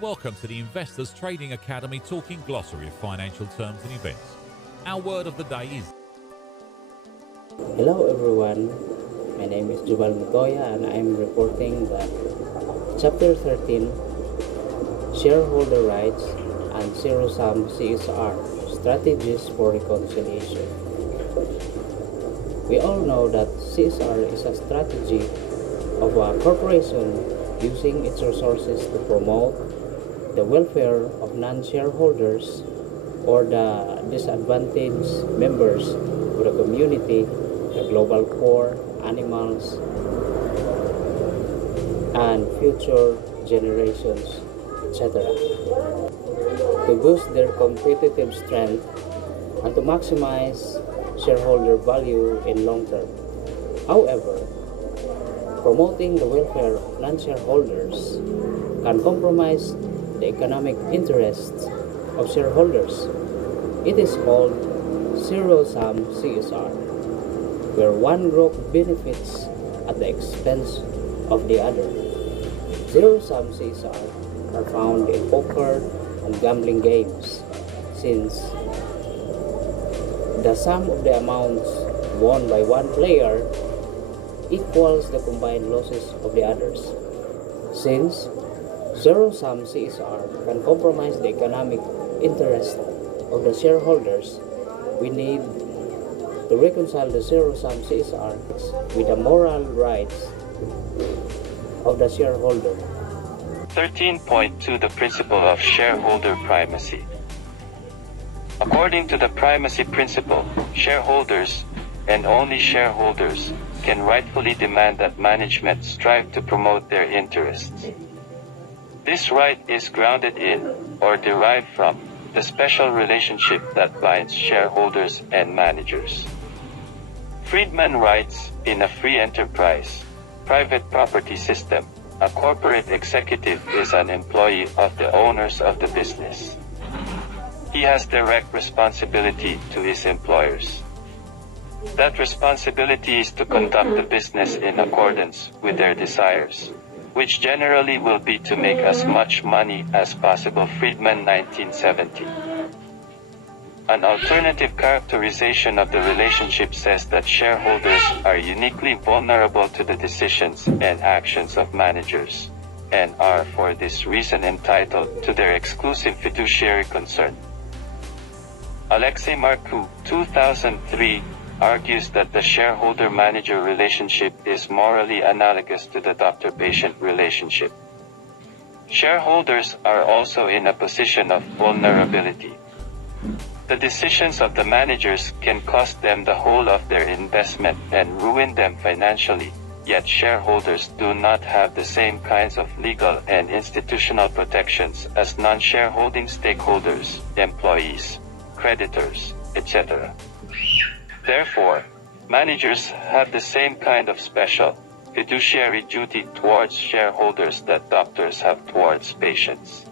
Welcome to the Investors Trading Academy Talking Glossary of Financial Terms and Events. Our word of the day is... Hello everyone, my name is Jubal Mutoya and I am reporting that Chapter 13, Shareholder Rights and Zero-Sum CSR, Strategies for Reconciliation. We all know that CSR is a strategy of a corporation using its resources to promote the welfare of non-shareholders or the disadvantaged members of the community, the global poor, animals, and future generations, etc., to boost their competitive strength and to maximize shareholder value in long term. However, promoting the welfare of non-shareholders can compromise the economic interests of shareholders. It is called zero-sum CSR, where one group benefits at the expense of the other. Zero-sum CSR are found in poker and gambling games, since the sum of the amounts won by one player equals the combined losses of the others. Since zero-sum CSR can compromise the economic interest of the shareholders, we need to reconcile the zero-sum CSR with the moral rights of the shareholder. 13.2 The principle of shareholder primacy. According to the primacy principle, shareholders, and only shareholders, can rightfully demand that management strive to promote their interests. This right is grounded in, or derived from, the special relationship that binds shareholders and managers. Friedman writes, in a free enterprise, private property system, a corporate executive is an employee of the owners of the business. He has direct responsibility to his employers. That responsibility is to conduct the business in accordance with their desires, which generally will be to make as much money as possible. Friedman, 1970. An alternative characterization of the relationship says that shareholders are uniquely vulnerable to the decisions and actions of managers, and are for this reason entitled to their exclusive fiduciary concern. Alexei Marcoux, 2003, argues that the shareholder-manager relationship is morally analogous to the doctor-patient relationship. Shareholders are also in a position of vulnerability. The decisions of the managers can cost them the whole of their investment and ruin them financially, yet shareholders do not have the same kinds of legal and institutional protections as non-shareholding stakeholders, employees, creditors, etc. Therefore, managers have the same kind of special, fiduciary duty towards shareholders that doctors have towards patients.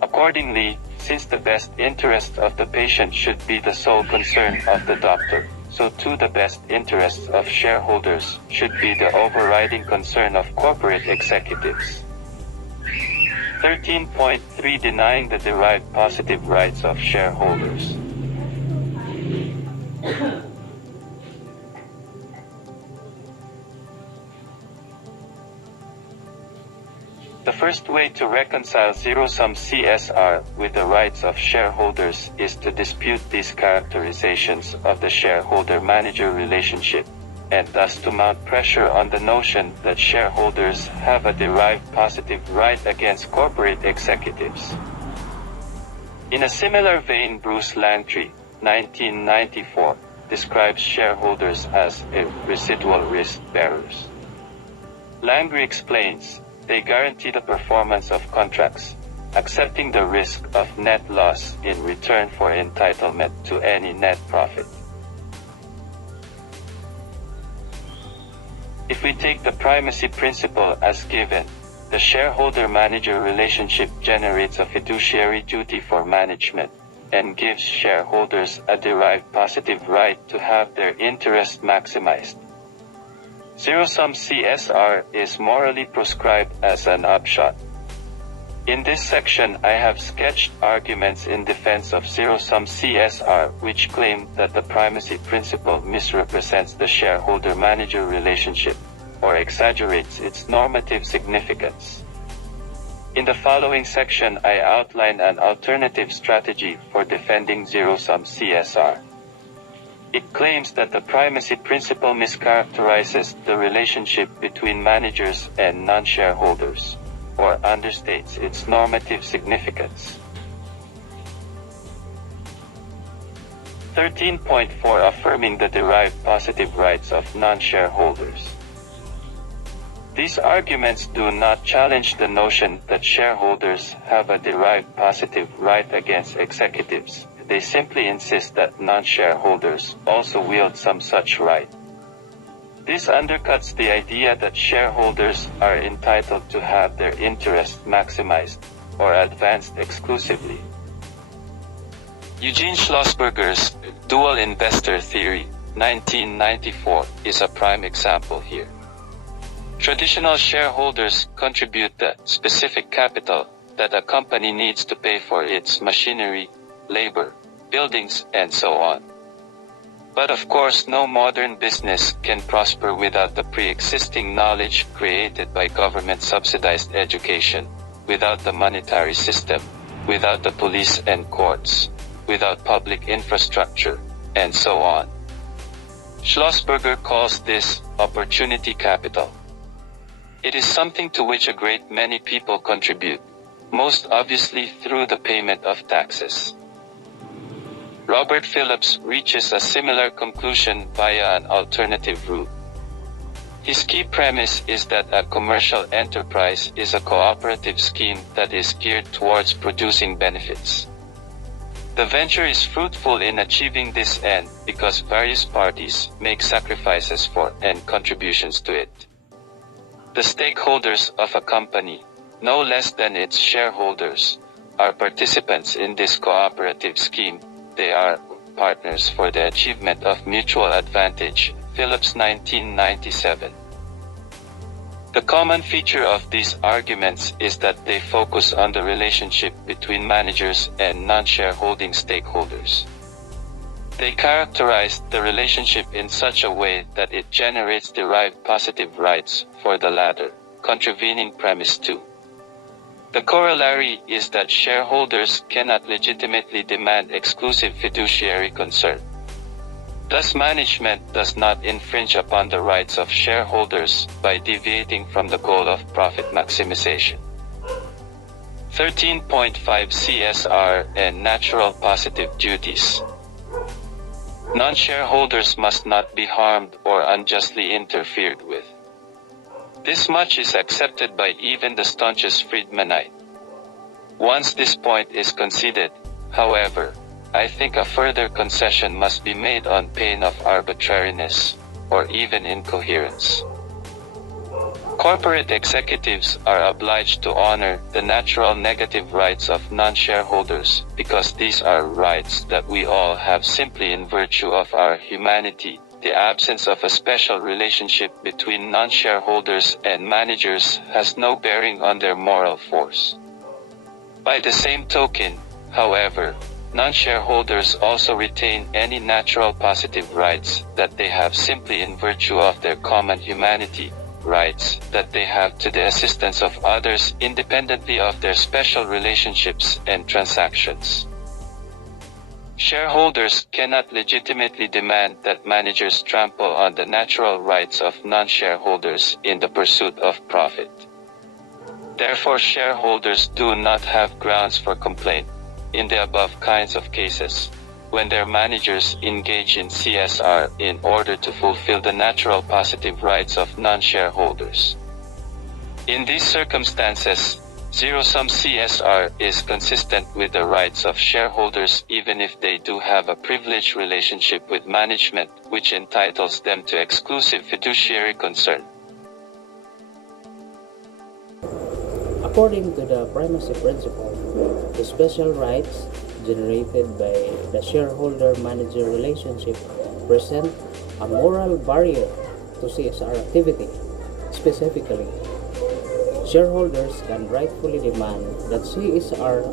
Accordingly, since the best interest of the patient should be the sole concern of the doctor, so too the best interests of shareholders should be the overriding concern of corporate executives. 13.3 Denying the derived positive rights of shareholders. The first way to reconcile zero-sum CSR with the rights of shareholders is to dispute these characterizations of the shareholder-manager relationship, and thus to mount pressure on the notion that shareholders have a derived positive right against corporate executives. In a similar vein, Bruce Langtry, 1994, describes shareholders as a residual risk bearers. Langtry explains, they guarantee the performance of contracts, accepting the risk of net loss in return for entitlement to any net profit. If we take the primacy principle as given, the shareholder-manager relationship generates a fiduciary duty for management, and gives shareholders a derived positive right to have their interests maximized. Zero-sum CSR is morally proscribed as an upshot. In this section, I have sketched arguments in defense of zero-sum CSR, which claim that the primacy principle misrepresents the shareholder-manager relationship or exaggerates its normative significance. In the following section, I outline an alternative strategy for defending zero-sum CSR. It claims that the primacy principle mischaracterizes the relationship between managers and non-shareholders, or understates its normative significance. 13.4 Affirming the derived positive rights of non-shareholders. These arguments do not challenge the notion that shareholders have a derived positive right against executives. They simply insist that non-shareholders also wield some such right. This undercuts the idea that shareholders are entitled to have their interests maximized or advanced exclusively. Eugene Schlossberger's dual investor theory, 1994, is a prime example here. Traditional shareholders contribute the specific capital that a company needs to pay for its machinery, labor, buildings, and so on. But of course, no modern business can prosper without the pre-existing knowledge created by government-subsidized education, without the monetary system, without the police and courts, without public infrastructure, and so on. Schlossberger calls this opportunity capital. It is something to which a great many people contribute, most obviously through the payment of taxes. Robert Phillips reaches a similar conclusion via an alternative route. His key premise is that a commercial enterprise is a cooperative scheme that is geared towards producing benefits. The venture is fruitful in achieving this end because various parties make sacrifices for and contributions to it. The stakeholders of a company, no less than its shareholders, are participants in this cooperative scheme. They are partners for the achievement of mutual advantage. Phillips, 1997. The common feature of these arguments is that they focus on the relationship between managers and non-shareholding stakeholders. They characterize the relationship in such a way that it generates derived positive rights for the latter, contravening premise 2. The corollary is that shareholders cannot legitimately demand exclusive fiduciary concern. Thus, management does not infringe upon the rights of shareholders by deviating from the goal of profit maximization. 13.5 CSR and natural positive duties. Non-shareholders must not be harmed or unjustly interfered with. This much is accepted by even the staunchest Friedmanite. Once this point is conceded, however, I think a further concession must be made on pain of arbitrariness, or even incoherence. Corporate executives are obliged to honor the natural negative rights of non-shareholders because these are rights that we all have simply in virtue of our humanity. The absence of a special relationship between non-shareholders and managers has no bearing on their moral force. By the same token, however, non-shareholders also retain any natural positive rights that they have simply in virtue of their common humanity, rights that they have to the assistance of others independently of their special relationships and transactions. Shareholders cannot legitimately demand that managers trample on the natural rights of non-shareholders in the pursuit of profit. Therefore, shareholders do not have grounds for complaint in the above kinds of cases when their managers engage in CSR in order to fulfill the natural positive rights of non-shareholders. In these circumstances, zero-sum CSR is consistent with the rights of shareholders even if they do have a privileged relationship with management which entitles them to exclusive fiduciary concern. According to the primacy principle, the special rights generated by the shareholder-manager relationship present a moral barrier to CSR activity. Specifically, Shareholders can rightfully demand that CSR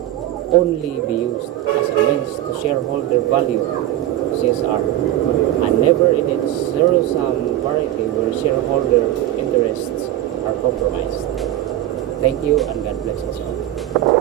only be used as a means to shareholder value (CSR) and never in its zero-sum variety where shareholder interests are compromised. Thank you and God bless us all.